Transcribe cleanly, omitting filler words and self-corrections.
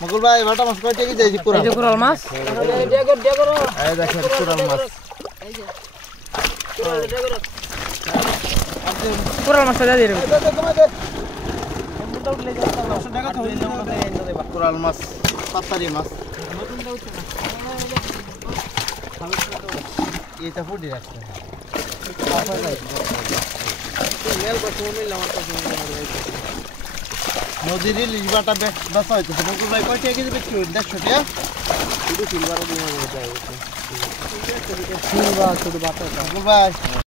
মকুল ভাই বাটা মাছ কয়টা কি যাইছি কুরাল কুরাল মাছ এই দেখেন কুরাল মাছ কুরাল মাছটা দিয়ে দিন কুরাল মাছ পাতারি মাছ এটা ফুটি রাখতে নদীর ইলিশ বাটা বেচা হইতেছে মকুল ভাই কয়টা কেজি বিক্রি হচ্ছে 150 টাকা শুধু সিলভার মকুল ভাই